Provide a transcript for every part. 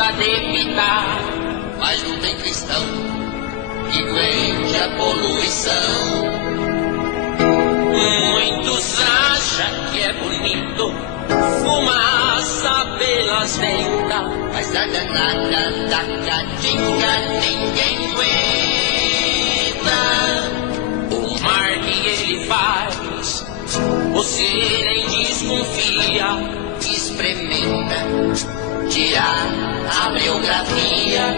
gosta de evitar, mas não tem cristão que aguente a poluição. Muitos acham que é bonito fumaça pelas ventas, mas a danada da caatinga ninguém aguenta. O mar que ele faz, você nem desconfia. Experimenta tirar a biografia.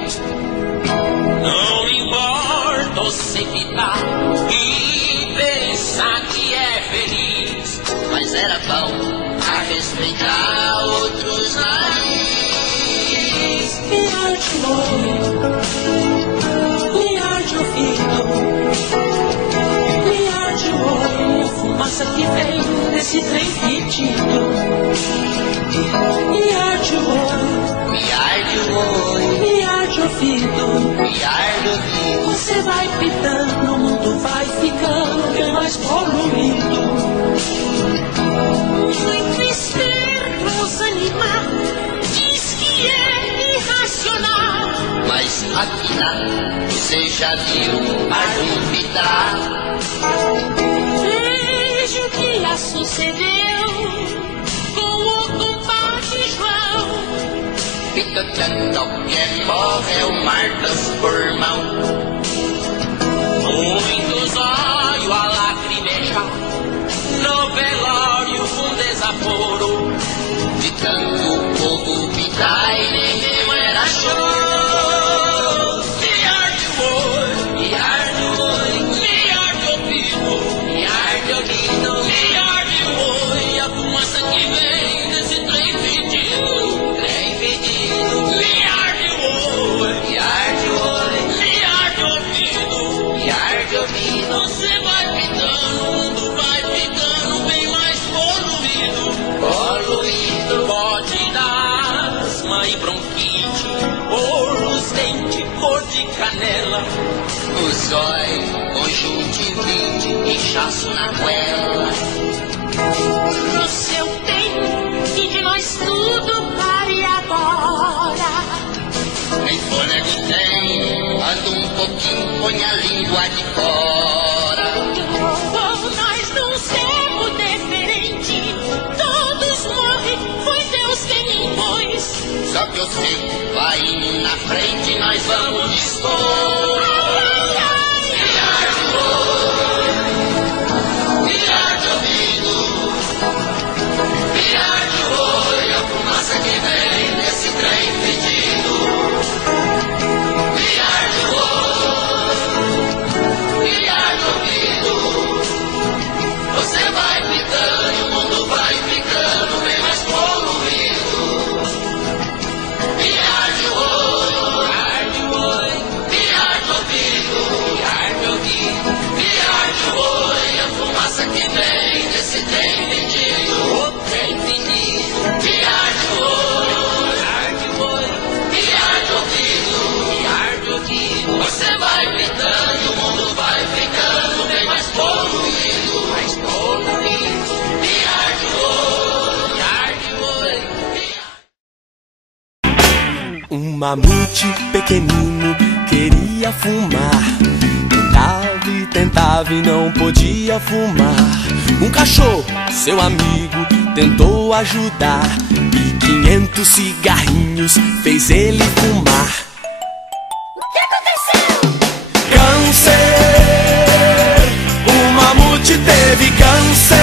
Não importa você ficar e pensar que é feliz, mas era bom a respeitar outros narizes. Miar de olho, miar de ouvido, miar de olho, fumaça que vem desse trem fedido. Miar de olho, Miar de olho, miar de ouvido, miar de ouvido. você vai pitando, o mundo vai ficando bem mais poluído. Muito esperto nos animar, diz que é irracional. Mas aqui na você já viu a duvidar. Veja o que sucedeu com o compadre João. Fica tanto que morre o mar transformão. muitos olhos a lacrimejar no velório com desaforo. De tanto o povo pitar e ninguém era show. Miar de olho, miar de olho, miar de ouvido, miar de ouvido, miar de olho. A fumaça que vem desse trem fedido, trem fedido. Miar de olho, Miar de olho, miar de ouvido, miar de ouvido. você vai ficando, o mundo vai ficando bem mais poluído. Poluído, Pode dar asma e bronquite, por os dentes cor de canela. o zóio, conjuntivite, inchaço na goela. No seu tempo, e de nós tudo pare agora. Nem fôlego tem, anda um pouquinho, põe a língua de fora. Oh, nós não somos diferentes, todos morrem, foi Deus quem impôs. Só que eu sei, vai indo na frente, nós vamos dispor. Miar de olho, miar de ouvido, miar de olho, a fumaça que vem desse trem fedido. Miar de olho, miar de ouvido, você vai ficando e o mundo vai ficando bem mais poluído. Miar de olho, miar de ouvido, miar de olho, a fumaça que vem desse trem fedido. Trem fedido, Miar de olho, miar de ouvido, miar de ouvido, você vai pitando e o mundo vai ficando bem mais poluído. mais poluído. Miar de olho, Miar de olho, Um mamute pequenino queria fumar. Tentava e tentava e não podia fumar. Um cachorro, seu amigo, tentou ajudar e 500 cigarrinhos fez ele fumar. O que aconteceu? Câncer! O mamute teve câncer!